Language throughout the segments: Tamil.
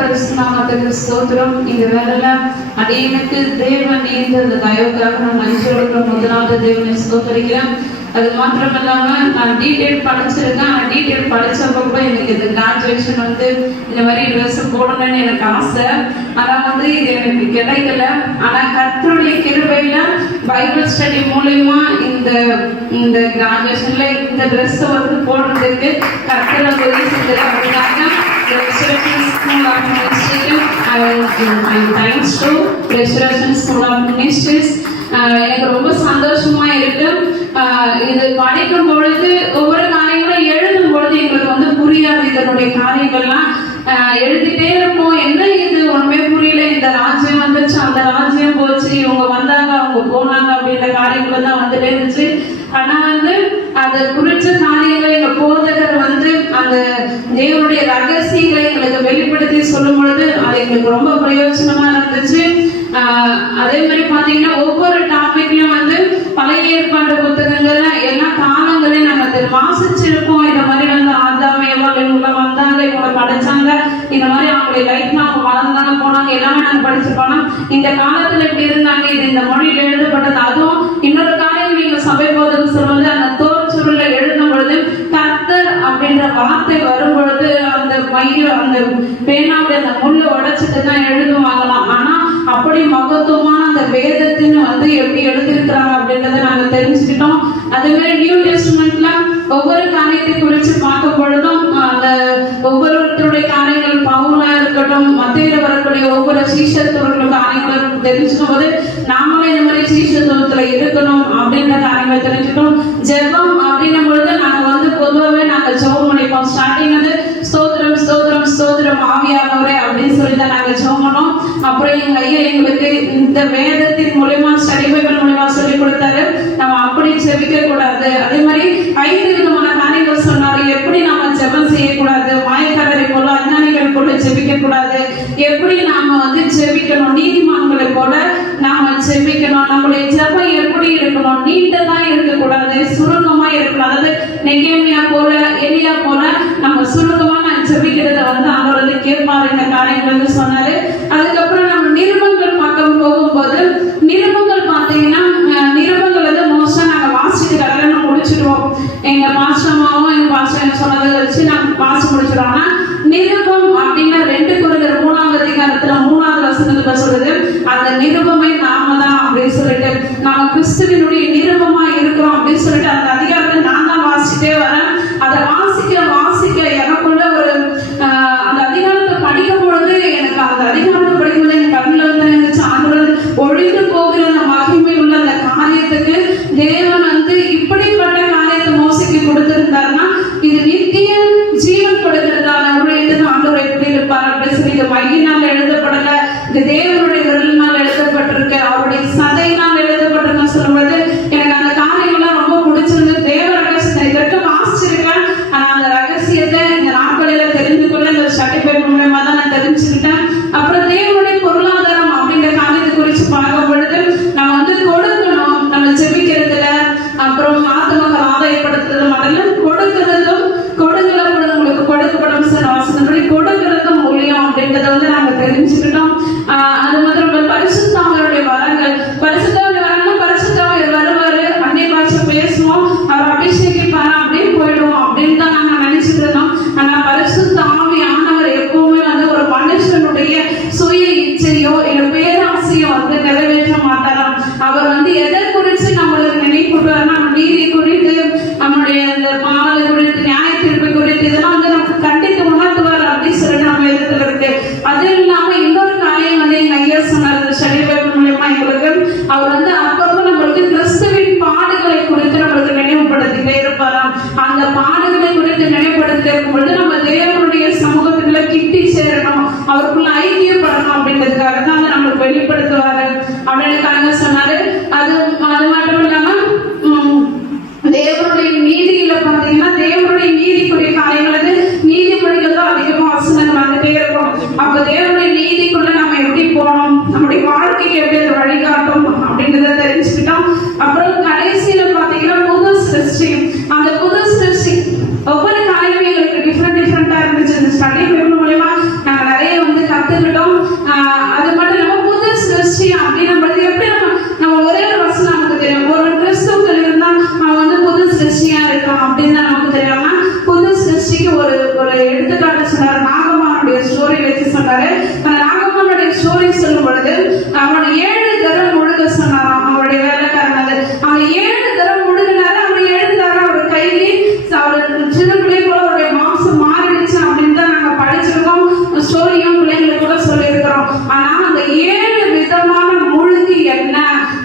பரிசுநாமத்துக்கு ஸ்தோத்திரம். இந்த வேலையில அடியனுக்கு தேவன் நீந்த அந்த தயவுக்காக நான் நன்றி முதலாவது தேவனை ஸ்தோத்தரிக்கிறேன். அது மாத்திரம் இல்லாம நான் டீட்டெயில் படிச்சிருக்கேன். டீட்டெயில் படிச்சப்ப கூட எனக்கு இந்த கிராஜுவேஷன் இந்த மாதிரி ட்ரெஸ் போடணும்னு எனக்கு ஆசை. ஆனா இது எனக்கு கிடைக்கல. ஆனா கர்த்தருடைய கிருபையில பைபிள் ஸ்டடி மூலமா இந்த கிராஜுவேஷன்ல இந்த ட்ரெஸ் போடுறதுக்கு கர்த்தர் உதவி செஞ்சது. அப்படின்னாக்க Restoration School of Ministry, thanks to Restoration School of Ministries. எனக்கு ரொம்ப சந்தோஷமா இருக்கு. இது படிக்கும் பொழுது ஒவ்வொரு காரியங்களும் எழுதும் பொழுது எங்களுக்கு புரியாது. இதனுடைய காரியங்கள்லாம் எழுதிட்டே இருப்போம். என்ன இது ஒண்ணுமே புரியல. இந்த ராஜ்யம் வந்துச்சு, அந்த ராஜ்யம் போச்சு, இவங்க வந்தாங்க, அவங்க போனாங்க அப்படின்ற காரியங்கள் தான் வந்துட்டே இருந்துச்சு. ஆனா அதை குறிச்ச காரியங்களை எங்க போதகர் அந்த தேவனுடைய ரகசியங்களை எங்களுக்கு வெளிப்படுத்தி சொல்லும் பொழுது அது எங்களுக்கு ரொம்ப பிரயோஜனமா இருந்துச்சு. அதே மாதிரி பாத்தீங்கன்னா ஒவ்வொரு டாபிக்லயும் பழைய ஏற்பாடு புத்தகங்கள்ல எல்லா காலங்களையும் நாங்க வாசிச்சிருப்போம். இந்த மாதிரி ஆதாம் ஏவாள் இவங்க வந்தாங்க, இவங்களை படைச்சாங்க, இந்த மாதிரி அவங்களுடைய லைஃப்ல அவங்க வளர்ந்தாங்க, போனாங்க, எல்லாமே நாங்க படிச்சிருப்போம். இந்த காலத்துல இப்படி இருந்தாங்க, இது இந்த மொழியில எழுதப்பட்டது. அதுவும் இன்னொரு காரியம் நீங்க சபை போதகம் சொல்வது அந்த தோற்சுருள எழுதும் பொழுது கர்த்தர் அப்படின்ற வார்த்தை வரும் பொழுது அந்த மையம் அந்த பேனாவுடைய அந்த முள்ளை உடைச்சிட்டு தான் எழுதுவாங்களாம். ஆனா அப்படி மகத்துவமான அந்த வேதத்தின் எப்படி எழுதியிருக்கிறாங்க அப்படின்றத நாங்க தெரிஞ்சுக்கிட்டோம். அதே மாதிரி நியூ டெஸ்டமெண்ட்ல ஒவ்வொரு காரியத்தை குறித்து பார்க்கும் பொழுதும் அந்த ஒவ்வொருத்தருடைய காரியங்கள் பவுலா இருக்கட்டும், மத்தியில வரக்கூடிய ஒவ்வொரு சீஷத்துவர்களும் காரியங்களும் தெரிஞ்சுக்கும் போது நாமளே இந்த மாதிரி சீஷத்துவத்துல இருக்கணும் அப்படின்ற காரியங்களை தெரிஞ்சுட்டோம். ஜெபம் அப்படின்னும் பொழுது நாங்க பொதுவாகவே நாங்க ஜெபம் பண்ணிப்போம். ஸ்டார்டிங் ஸ்தோத்திரம் ஸ்தோத்திரம் ஸ்தோத்திரம் ஆவியானவரே அப்படின்னு சொல்லி தான் நாங்க ஜெபம் பண்ணோம். அப்புறம் எங்க ஐயா எங்களுக்கு இந்த வேதத்தின் மூலமா ஸ்டடி பைபிள் மூலமா சொல்லி கொடுத்தாரு, நம்ம அப்படி ஜெபிக்க கூடாது. அதே மாதிரி 5 விதமான காரியங்கள் சொன்னாரு. எப்படி நாம ஜெபம் செய்யக்கூடாது, மாயக்காரரை போல அஞ்ஞானிகள் போல ஜெபிக்க கூடாது, எப்படி நாம ஜெபிக்கணும், நீதிமான்களை போல நாம ஜெபிக்கணும். நம்மளுடைய ஜெபம் எப்படி இருக்கணும், நீண்டதா இருக்கக்கூடாது, சுருக்கமா இருக்கணும். அதாவது நெகேமியா போல எலியா போல நம்ம சுருக்கமா ஜெபிக்கிறத அவர் கேட்பாரு. இந்த காரியங்கள் சொன்னாரு. அதுக்கப்புறம் நம்ம நிருபங்கள் பார்க்க போகும்போது நிருபங்கள் பார்த்தீங்கன்னா நிருபங்கள் மோஸ்டா நாங்க வாசிட்டு கடற்கரை முடிச்சிடுவோம். எங்க பாஸ்டமாவும் எங்க பாஸ்டர் சொன்னதை வச்சு நாங்க வாசி முடிச்சிடுவோம். ஆனா நிருபம் அப்படின்னா 2 கொரிந்தியர் 3ஆம் அதிகாரத்துல 3ஆவது வசனத்துல சொல்லுது, அந்த நிருபமே நாம தான் அப்படின்னு சொல்லிட்டு நாம கிறிஸ்துவினுடைய நிருபமா இருக்கிறோம் அப்படின்னு சொல்லிட்டு அந்த அதிகாரத்தை நான் தான் வாசிட்டே வரேன். அதை வாசிக்க எனக்குள்ள ஒரு அந்த அதிகாரத்தை படிக்கும் பொழுது எனக்கு அந்த அதிகாரத்தை படிக்கும்போது எனக்கு கண்ணில் இருந்துச்சு ஆண்டவர் ஒழிந்து போகிற அந்த மகிமை உள்ள அந்த காரியத்துக்கு தேவன் இப்படிப்பட்ட காரியத்தை மோசைக்கு கொடுத்திருந்தாருன்னா இது நித்திய ஜீவன் கொடுக்கிறதான ஆண்டவர் எப்படி இருப்பார் அப்படின்னு சொல்லி இது மையினால் எழுதப்படல, இது தேவனுடைய விரலினால் எழுதப்பட்டிருக்கு, அவருடைய சதையினால் எழுதப்பட்டிருக்குன்னு சொல்லும்போது ஆரம்பிச்சிட்டாங்க அப்படின்னு தான் நமக்கு தெரியாம புது சிருஷ்டிக்கு ஒரு எடுத்துக்காட்டு சொன்னாரு. நாகம்மானுடைய ஸ்டோரி வச்சு சொன்னாரு. அந்த நாகம்மானுடைய ஸ்டோரி சொல்லும் பொழுது அவனை 7 தரம் முழுக சொன்னாராம் அவருடைய வேலைக்காரனது. அவன் 7 தரம் முழுகினாரு. அவன் எழுந்தாரு. அவர் கையிலே அவர் சின்ன பிள்ளை போல அவருடைய மாம்சம் மாறிடுச்சு அப்படின்னு தான் நாங்க படிச்சிருக்கோம். ஸ்டோரியும் பிள்ளைங்களுக்கு கூட சொல்லியிருக்கிறோம். ஆனா அந்த 7 விதமான முழுகு என்ன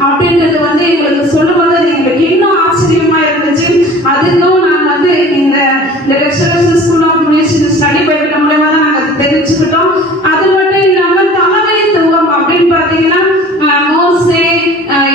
அப்படின்றது வந்து எங்களுக்கு சொல்லும்போது எங்களுக்கு இன்னும் ஆச்சரியமா இருந்துச்சு. அதுக்கும் நான் வந்து இந்த restoration school of mission study Bible மூலமா தான் நாங்கள் தெரிஞ்சுக்கிட்டோம். அது மட்டும் இல்லாம தலைமைத்துவம் அப்படின்னு பாத்தீங்கன்னா மோசே,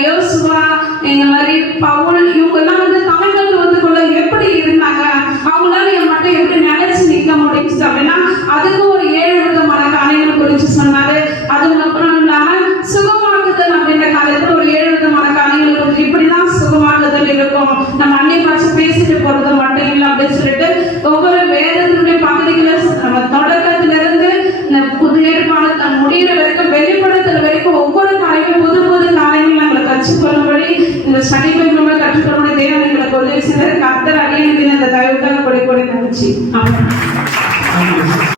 யோசுவா, இந்த மாதிரி பவுல் இவங்க எல்லாம் வந்து தலைமைத்துவத்துக்குள்ள எப்படி இருந்தாங்க, அவங்களால மட்டும் எப்படி நினைச்சு நிக்க முடியுச்சு அப்படின்னா அதுக்கு ஒரு 7 விதமான காரியங்கள் குறித்து சொன்னாரு. அதுக்கப்புறம் இல்லாம சுகமாக்குதல் அப்படின்ற காலத்துல ஒரு 7 விதமான காரியங்கள் குறித்து இப்படிதான் சுகமாக்குதல் இருக்கும். நம்ம அன்னை பாஷை பேசிட்டு போறது மட்டும் இல்லை அப்படின்னு சொல்லிட்டு ஒவ்வொரு வேதத்தினுடைய பகுதிகளை நம்ம தொடக்கத்திலிருந்து இந்த புது ஏற்பாடு தன் முடிகிற வரைக்கும் வெளிப்படுத்தல் வரைக்கும் ஒவ்வொரு காரியமும் புது புது காரியங்கள் நம்மளை கற்றுக்கொள்ளும்படி இந்த ஸ்டடி பைபிள் கற்றுக்கொள்ளும்படி தேவன் எங்களுக்கு உதவி செய்தார். கர்த்தர் அடியனுக்கு இந்த தயவுக்காக கொடி நினைச்சு